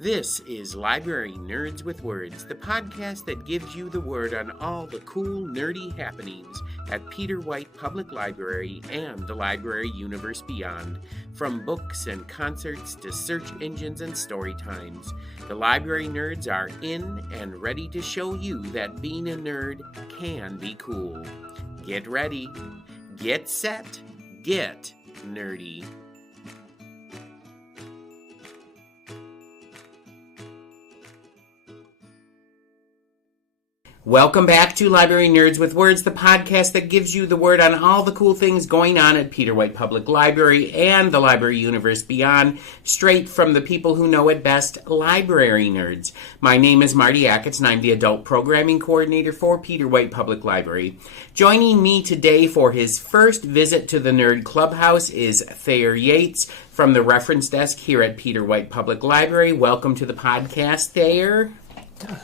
This is Library Nerds with Words, the podcast that gives you the word on all the cool, nerdy happenings at Peter White Public Library and the library universe beyond. From books and concerts to search engines and story times, the library nerds are in and ready to show you that being a nerd can be cool. Get ready, get set, get nerdy. Welcome back to Library Nerds with Words, the podcast that gives you the word on all the cool things going on at Peter White Public Library and the library universe beyond, straight from the people who know it best, library nerds. My name is Marty Ackett, and I'm the Adult Programming Coordinator for Peter White Public Library. Joining me today for his first visit to the Nerd Clubhouse is Thayer Yates from the Reference Desk here at Peter White Public Library. Welcome to the podcast, Thayer.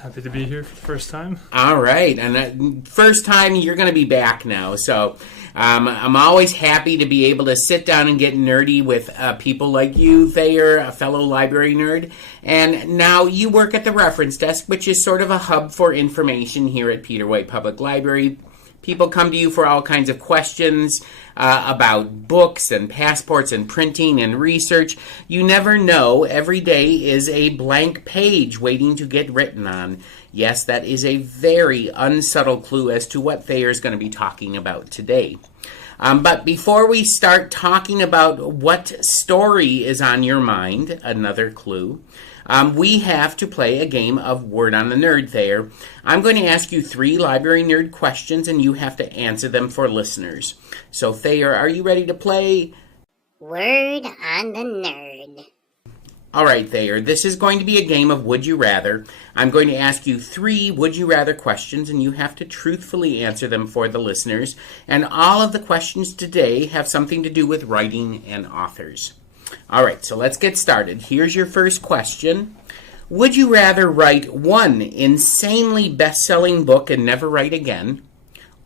Happy to be here for the first time. All right, and first time you're going to be back now, so I'm always happy to be able to sit down and get nerdy with people like you, Thayer, a fellow library nerd, and now you work at the Reference Desk, which is sort of a hub for information here at Peter White Public Library. People come to you for all kinds of questions about books and passports and printing and research. You never know. Every day is a blank page waiting to get written on. Yes, that is a very unsubtle clue as to what Thayer is going to be talking about today. But before we start talking about what story is on your mind, another clue, we have to play a game of Word on the Nerd, Thayer. I'm going to ask you 3 library nerd questions, and you have to answer them for listeners. So, Thayer, are you ready to play Word on the Nerd? All right, Thayer, this is going to be a game of Would You Rather. I'm going to ask you 3 Would You Rather questions, and you have to truthfully answer them for the listeners. And all of the questions today have something to do with writing and authors. All right, so let's get started. Here's your first question. Would you rather write one insanely best-selling book and never write again?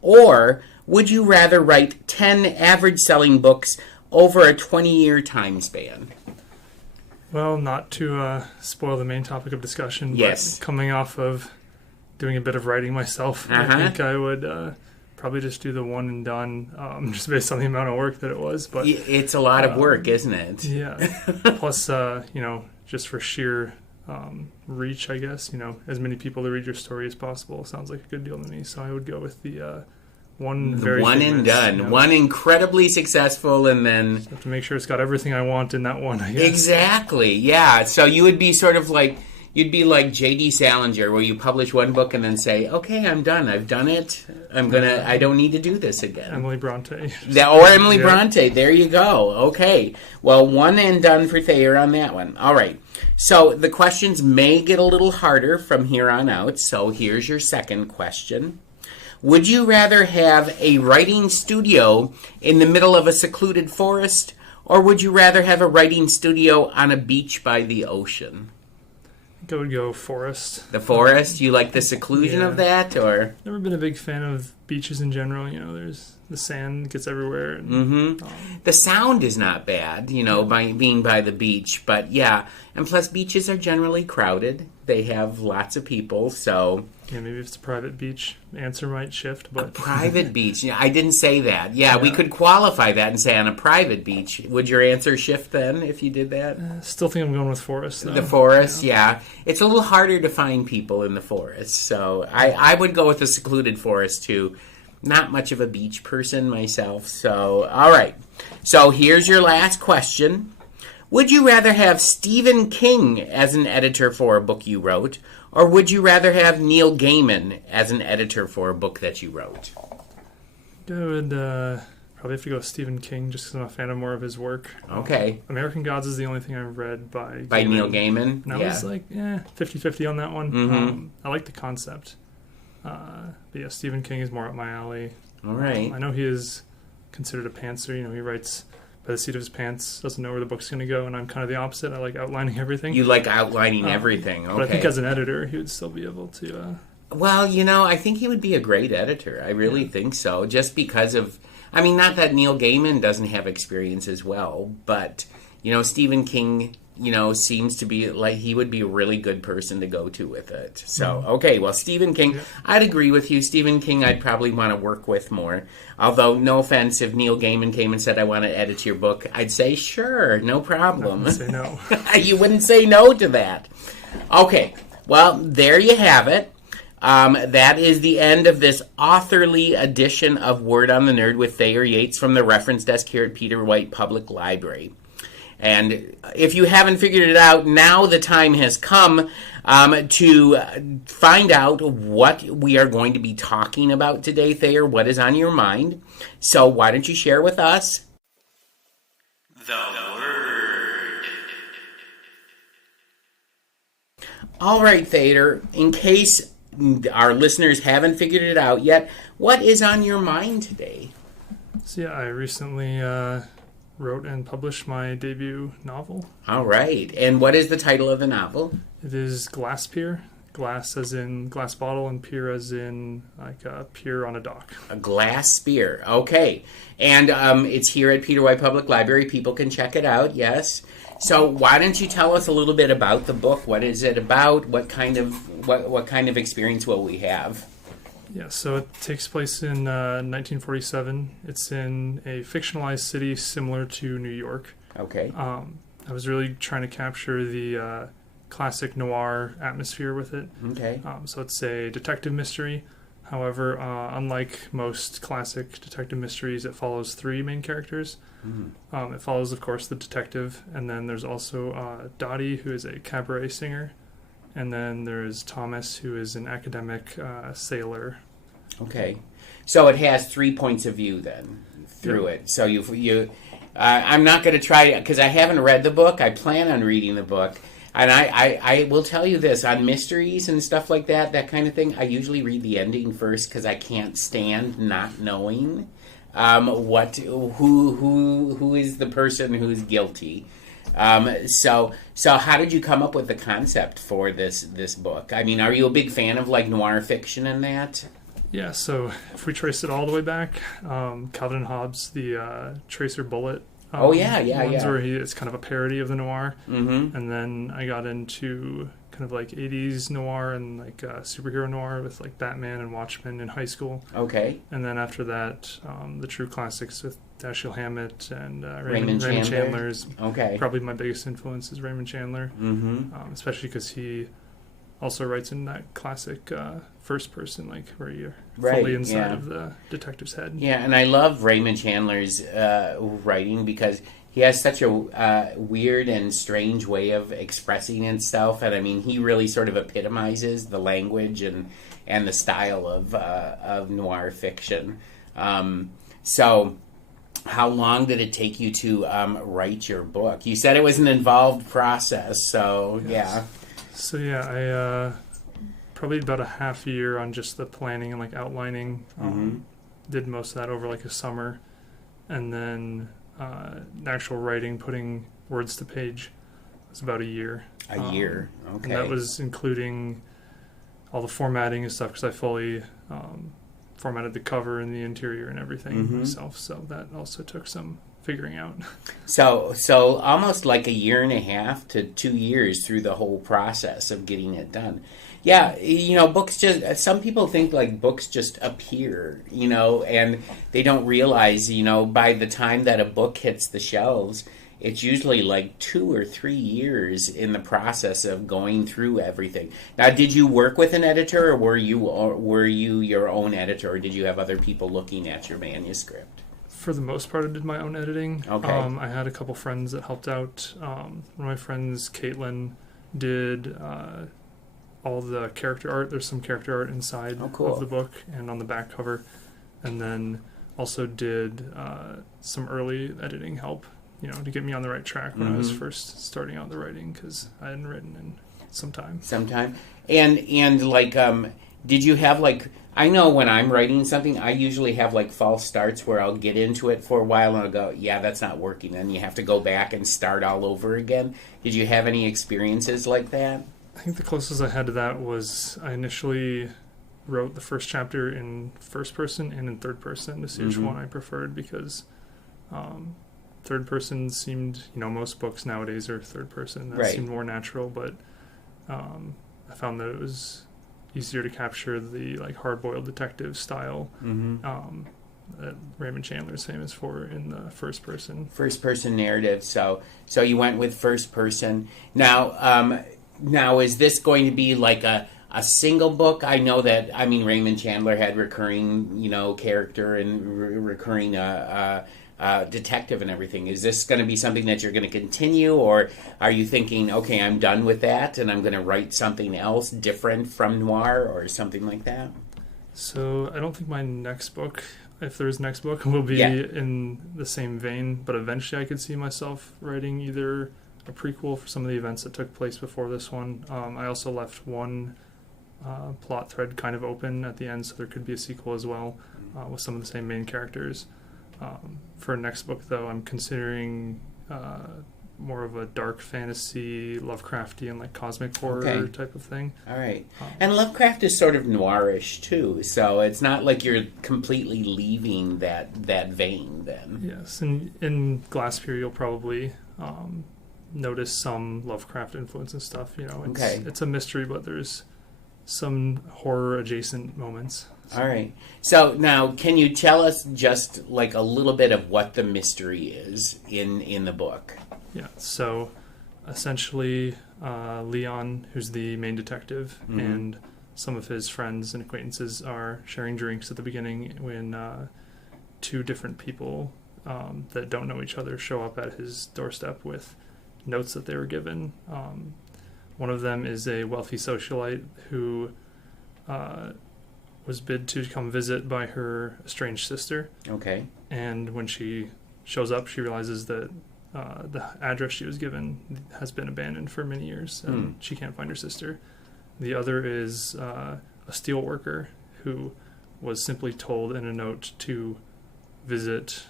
Or would you rather write 10 average-selling books over a 20-year time span? Well, not to spoil the main topic of discussion, yes, but coming off of doing a bit of writing myself, I think I would probably just do the one and done, just based on the amount of work that it was. But it's a lot of work, isn't it? Yeah. Plus, just for sheer reach, I guess, as many people to read your story as possible sounds like a good deal to me. So I would go with the one and done. One incredibly successful, and then just have to make sure it's got everything I want in that one, I guess. Exactly, yeah. So you would be sort of like, you'd be like J.D. Salinger, where you publish one book and then say, okay, I'm done. I've done it. I don't need to do this again. Emily Bronte. Or Emily Bronte. There you go. Okay. Well, one and done for Thayer on that one. All right. So the questions may get a little harder from here on out. So here's your second question. Would you rather have a writing studio in the middle of a secluded forest, or would you rather have a writing studio on a beach by the ocean? I would go forest. The forest? You like the seclusion of that, or? Never been a big fan of beaches in general. There's the sand gets everywhere. And, the sound is not bad, by being by the beach. But yeah, and plus beaches are generally crowded. They have lots of people, so. Yeah, maybe if it's a private beach, the answer might shift. But a private beach. I didn't say that. Yeah, we could qualify that and say on a private beach. Would your answer shift then if you did that? Still think I'm going with forest, though. The forest, yeah. It's a little harder to find people in the forest. So I would go with a secluded forest, too. Not much of a beach person myself. So, all right. So here's your last question. Would you rather have Stephen King as an editor for a book you wrote, or would you rather have Neil Gaiman as an editor for a book that you wrote? I would probably have to go with Stephen King, just because I'm a fan of more of his work. Okay. American Gods is the only thing I've read by Gaiman. Neil Gaiman? And I was like, 50-50 on that one. Mm-hmm. I like the concept. But yeah, Stephen King is more up my alley. All right. I know he is considered a pantser. He writes by the seat of his pants, doesn't know where the book's going to go, and I'm kind of the opposite. I like outlining everything. You like outlining everything, okay. But I think as an editor, he would still be able to... Well, I think he would be a great editor. I really think so, just because of... not that Neil Gaiman doesn't have experience as well, but, Stephen King... seems to be like he would be a really good person to go to with it. So, okay, well, Stephen King, I'd agree with you. Stephen King, I'd probably want to work with more. Although, no offense, if Neil Gaiman came and said, I want to edit your book, I'd say, sure, no problem. I would say no. You wouldn't say no to that. Okay, well, there you have it. That is the end of this authorly edition of Word on the Nerd with Thayer Yates from the reference desk here at Peter White Public Library. And if you haven't figured it out, now the time has come to find out what we are going to be talking about today, Thayer. What is on your mind? So why don't you share with us the Word. All right, Thayer, in case our listeners haven't figured it out yet, what is on your mind today? So yeah, I recently wrote and published my debut novel. All right. And what is the title of the novel? It is Glasspier. Glass as in glass bottle, and pier as in like a pier on a dock. A Glasspier. Okay. And it's here at Peter White Public Library. People can check it out, yes. So why don't you tell us a little bit about the book? What is it about? What kind of experience will we have? Yeah, so it takes place in 1947. It's in a fictionalized city similar to New York. Okay. I was really trying to capture the classic noir atmosphere with it. Okay. So it's a detective mystery. However, unlike most classic detective mysteries, it follows three main characters. Mm. It follows, of course, the detective, and then there's also Dottie, who is a cabaret singer. And then there's Thomas, who is an academic sailor. Okay, so it has 3 points of view then through it. So I'm not going to try because I haven't read the book. I plan on reading the book, and I will tell you this on mysteries and stuff like that kind of thing. I usually read the ending first because I can't stand not knowing who is the person who's guilty. So how did you come up with the concept for this book? I mean, are you a big fan of like noir fiction and that? Yeah, so if we trace it all the way back, Calvin and Hobbes, the Tracer Bullet. Where it's kind of a parody of the noir. Mm-hmm. And then I got into kind of like 80s noir and like superhero noir with like Batman and Watchmen in high school. Okay. And then after that, the true classics with Dashiell Hammett and Raymond Chandler's. Okay. Probably my biggest influence is Raymond Chandler. Mm-hmm. Especially because he also writes in that classic first person, like where you're fully inside of the detective's head. Yeah, and I love Raymond Chandler's writing because he has such a weird and strange way of expressing himself, and I mean, he really sort of epitomizes the language and the style of noir fiction. So, how long did it take you to write your book? You said it was an involved process, so yes. Yeah. So yeah, I probably about a half year on just the planning and like outlining. Did most of that over like a summer, and then the actual writing, putting words to page, was about a year. A year, okay. And that was including all the formatting and stuff because I fully formatted the cover and the interior and everything myself. So that also took some figuring out. So almost like a year and a half to 2 years through the whole process of getting it done. Yeah, books just, some people think like books just appear, and they don't realize, by the time that a book hits the shelves, it's usually like 2 or 3 years in the process of going through everything. Now, did you work with an editor, or were you your own editor, or did you have other people looking at your manuscript? For the most part, I did my own editing. Okay. I had a couple friends that helped out. One of my friends, Caitlin, did all the character art. There's some character art inside of the book and on the back cover. And then also did some early editing help, to get me on the right track when I was first starting out the writing, because I hadn't written in some time. And like, did you have like, I know when I'm writing something, I usually have like false starts where I'll get into it for a while and I'll go, yeah, that's not working. And you have to go back and start all over again. Did you have any experiences like that? I think the closest I had to that was I initially wrote the first chapter in first person and in third person to see which one I preferred, because to third person seemed, most books nowadays are third person. That Right. seemed more natural, but I found that it was easier to capture the like hard-boiled detective style that Raymond Chandler is famous for in the first person. First person narrative. So you went with first person. Now is this going to be like a single book? I know that, Raymond Chandler had recurring, character and recurring detective and everything. Is this going to be something that you're going to continue, or are you thinking, okay, I'm done with that and I'm going to write something else different from noir or something like that? So I don't think my next book, if there's a next book, will be in the same vein, but eventually I could see myself writing either a prequel for some of the events that took place before this one. I also left one plot thread kind of open at the end, so there could be a sequel as well with some of the same main characters. For next book, though, I'm considering more of a dark fantasy, Lovecraftian, like cosmic horror type of thing. All right. And Lovecraft is sort of noirish, too, so it's not like you're completely leaving that vein, then. Yes, and in Glasspier, you'll probably notice some Lovecraft influence and stuff. It's a mystery, but there's some horror-adjacent moments. All right. So now, can you tell us just like a little bit of what the mystery is in the book? Yeah. So essentially, Leon, who's the main detective, and some of his friends and acquaintances are sharing drinks at the beginning when two different people that don't know each other show up at his doorstep with notes that they were given. One of them is a wealthy socialite who was bid to come visit by her estranged sister. Okay. And when she shows up, she realizes that the address she was given has been abandoned for many years, and she can't find her sister. The other is a steel worker who was simply told in a note to visit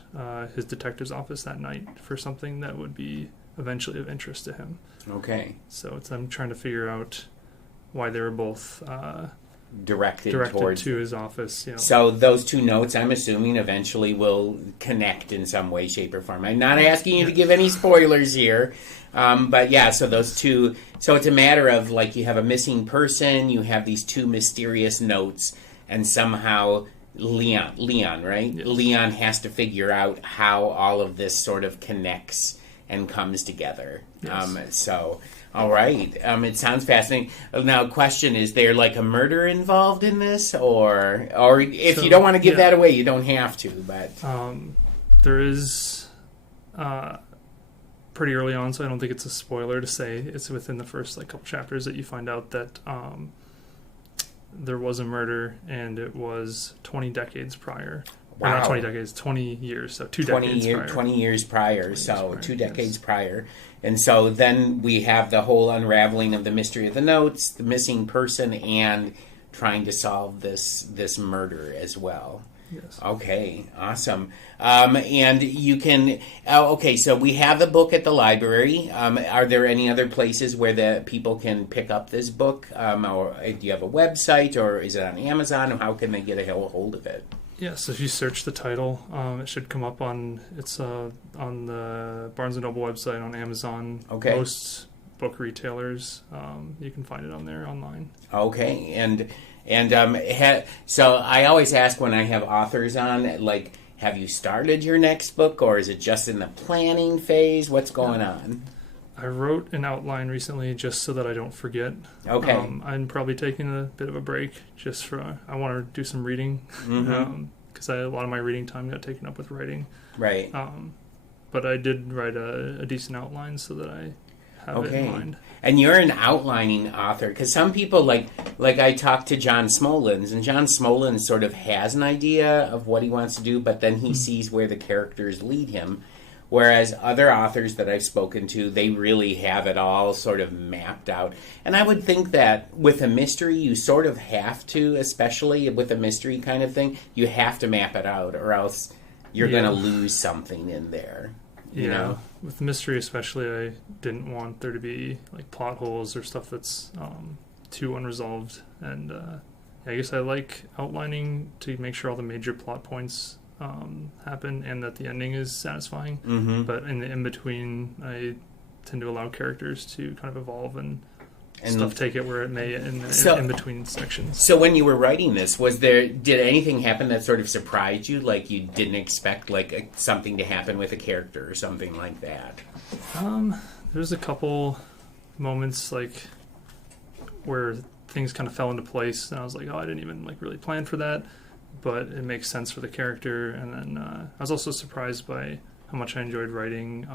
his detective's office that night for something that would be eventually of interest to him. Okay. So I'm trying to figure out why they were both directed towards to his office. So those two notes, I'm assuming, eventually will connect in some way, shape, or form. I'm not asking you to give any spoilers here, but yeah. So those two. So it's a matter of like you have a missing person, you have these two mysterious notes, and somehow Leon, right? Yes. Leon has to figure out how all of this sort of connects and comes together. Yes. All right. It sounds fascinating. Now, question, is there like a murder involved in this? Or if you don't want to give that away, you don't have to. But there is pretty early on, so I don't think it's a spoiler to say it's within the first couple chapters that you find out that there was a murder, and it was 20 decades prior. Wow. Not 20 decades, 20 years, so 2 decades prior. 20 years prior, so 2 decades prior. And so then we have the whole unraveling of the mystery of the notes, the missing person, and trying to solve this murder as well. Yes. Okay, awesome. And you can... okay, so we have the book at the library. Are there any other places where the people can pick up this book? Or do you have a website, or is it on Amazon? Or how can they get a hold of it? Yeah, so if you search the title, it should come up on the Barnes & Noble website, on Amazon. Okay. Most book retailers, you can find it on there online. Okay, so I always ask when I have authors on, like, have you started your next book, or is it just in the planning phase? What's going on? I wrote an outline recently just so that I don't forget. Okay. I'm probably taking a bit of a break just I want to do some reading, because a lot of my reading time got taken up with writing. Right. But I did write a decent outline so that I have it in mind. And you're an outlining author, because some people, like I talked to John Smolens, and John Smolens sort of has an idea of what he wants to do, but then he sees where the characters lead him. Whereas other authors that I've spoken to, they really have it all sort of mapped out. And I would think that with a mystery, you sort of have to, especially with a mystery kind of thing, you have to map it out, or else you're going to lose something in there. You know? With mystery especially, I didn't want there to be plot holes or stuff that's too unresolved. And I guess I like outlining to make sure all the major plot points happen and that the ending is satisfying. Mm-hmm. But in the in-between, I tend to allow characters to kind of evolve and stuff take it where it may in between sections. So when you were writing this, did anything happen that sort of surprised you, like you didn't expect, like something to happen with a character or something like that? There's a couple moments like where things kind of fell into place, and I was like, oh, I didn't even like really plan for that, but it makes sense for the character. And then I was also surprised by how much I enjoyed writing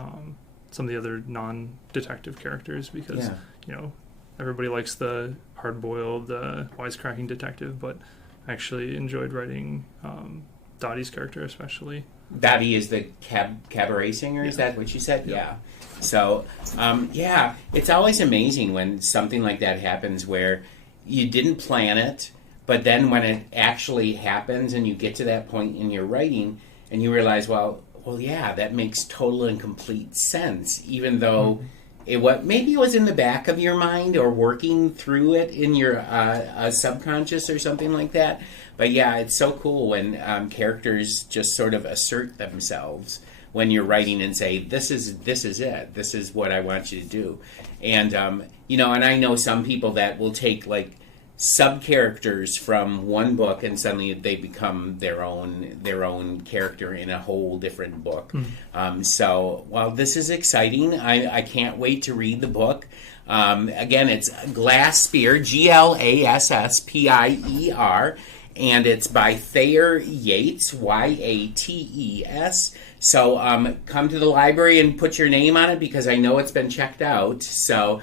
some of the other non-detective characters, because everybody likes the hard-boiled, wisecracking detective, but I actually enjoyed writing Dottie's character especially. Dottie is the cabaret singer, is that what you said? Yeah. So, it's always amazing when something like that happens where you didn't plan it, but then when it actually happens and you get to that point in your writing and you realize, well, that makes total and complete sense, even though maybe it was in the back of your mind or working through it in your subconscious or something like that. But yeah, it's so cool when characters just sort of assert themselves when you're writing and say, this is it. This is what I want you to do. And, and I know some people that will take like sub-characters from one book and suddenly they become their own character in a whole different book. This is exciting. I can't wait to read the book. Again, it's Glasspier, Glasspier, and it's by Thayer Yates, Yates. So come to the library and put your name on it, because I know it's been checked out. So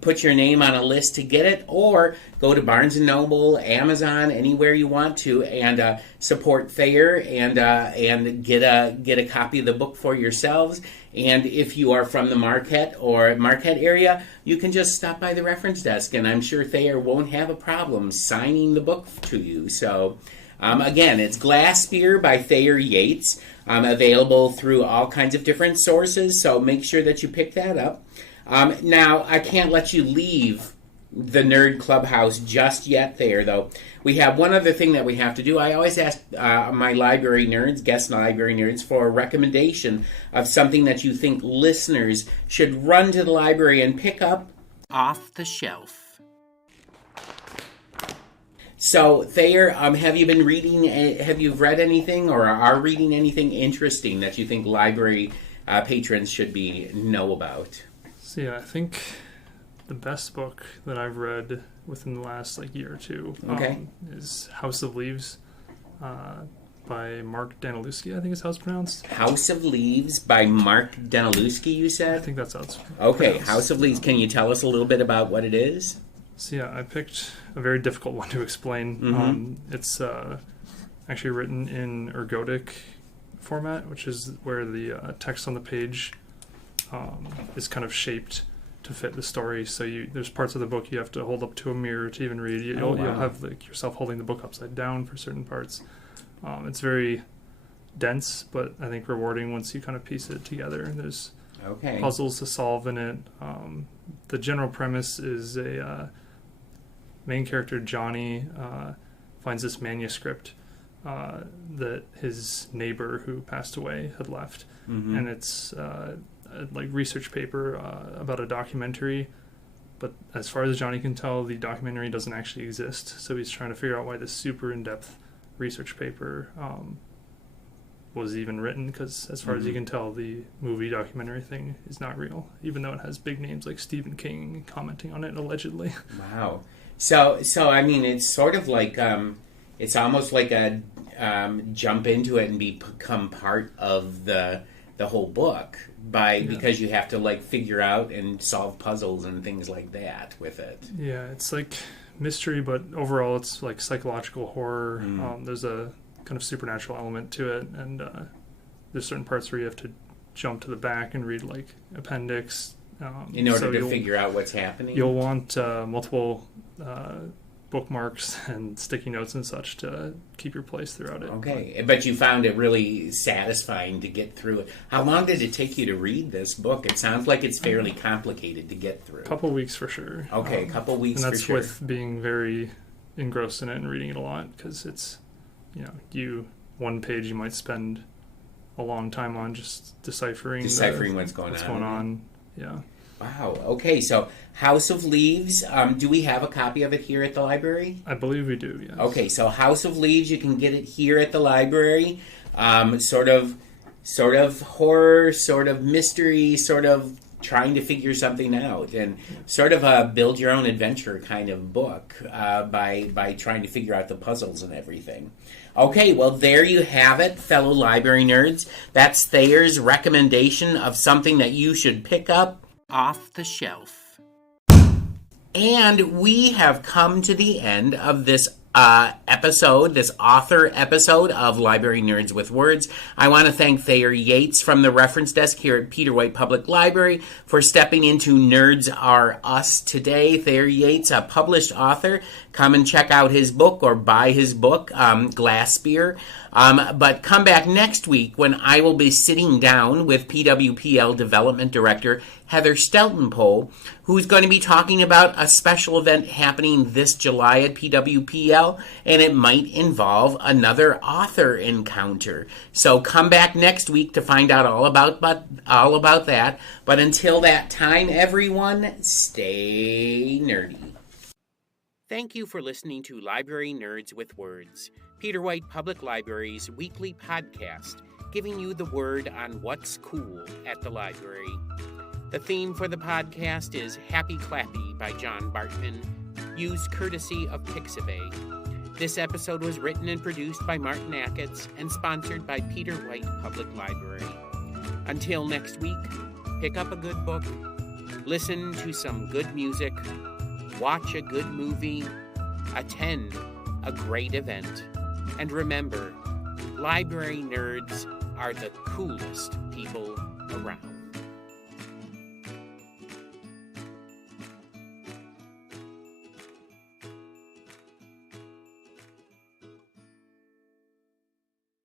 put your name on a list to get it, or go to Barnes & Noble, Amazon, anywhere you want to, and support Thayer and get a copy of the book for yourselves. And if you are from the Marquette area, you can just stop by the reference desk, and I'm sure Thayer won't have a problem signing the book to you. So again, it's Glasspier by Thayer Yates. Available through all kinds of different sources, so make sure that you pick that up. Now, I can't let you leave the Nerd Clubhouse just yet there, though. We have one other thing that we have to do. I always ask my library nerds, guest library nerds, for a recommendation of something that you think listeners should run to the library and pick up off the shelf. So, Thayer, have you been reading, have you read anything or are reading anything interesting that you think library patrons should know about? So, yeah, I think the best book that I've read within the last year or two is House of Leaves by Mark Danielewski, I think is how it's pronounced. House of Leaves by Mark Danielewski, you said? I think that's how it's pronounced. Okay, House of Leaves. Can you tell us a little bit about what it is? So yeah, I picked a very difficult one to explain. It's actually written in ergodic format, which is where the text on the page is kind of shaped to fit the story. So there's parts of the book you have to hold up to a mirror to even read. You'll have yourself holding the book upside down for certain parts. It's very dense, but I think rewarding once you kind of piece it together. There's puzzles to solve in it. The general premise is a main character, Johnny, finds this manuscript that his neighbor who passed away had left. And it's a research paper about a documentary, but as far as Johnny can tell, the documentary doesn't actually exist. So he's trying to figure out why this super in-depth research paper was even written, because as far as you can tell, the movie documentary thing is not real, even though it has big names like Stephen King commenting on it allegedly. Wow. So I mean, it's sort of like it's almost like a jump into it and become part of the whole book because you have to kind out and solve puzzles and things like that with it. Yeah, it's like mystery, but overall it's like psychological horror. There's a kind of supernatural element to it, and there's certain parts where you have to jump to the back and read like appendix in order to figure out what's happening. You'll want multiple bookmarks and sticky notes and such to keep your place throughout it. Okay, but you found it really satisfying to get through it. How long did it take you to read this book? It sounds like it's fairly complicated to get through. A couple weeks for sure. Okay, a couple weeks for sure. And that's with being very engrossed in it and reading it a lot, because it's, you one page you might spend a long time on just deciphering what's going on. Yeah. Wow. Okay, so House of Leaves, do we have a copy of it here at the library? I believe we do, yes. Okay, so House of Leaves, you can get it here at the library. Sort of horror, sort of mystery, sort of trying to figure something out, and sort of a build your own adventure kind of book by trying to figure out the puzzles and everything. Okay, well, there you have it, fellow library nerds. That's Thayer's recommendation of something that you should pick up off the shelf. And we have come to the end of this episode, this author episode of Library Nerds with Words. I want to thank Thayer Yates from the reference desk here at Peter White Public Library for stepping into Nerds Are Us today. Thayer Yates, a published author. Come and check out his book or buy his book, Glasspier. But come back next week when I will be sitting down with PWPL Development Director Heather Steltenpohl, who's going to be talking about a special event happening this July at PWPL, and it might involve another author encounter. So come back next week to find out all about that. But until that time, everyone, stay nerdy. Thank you for listening to Library Nerds with Words, Peter White Public Library's weekly podcast, giving you the word on what's cool at the library. The theme for the podcast is Happy Clappy by John Bartman, used courtesy of Pixabay. This episode was written and produced by Martin Acketts and sponsored by Peter White Public Library. Until next week, pick up a good book, listen to some good music, watch a good movie, attend a great event, and remember, library nerds are the coolest people around.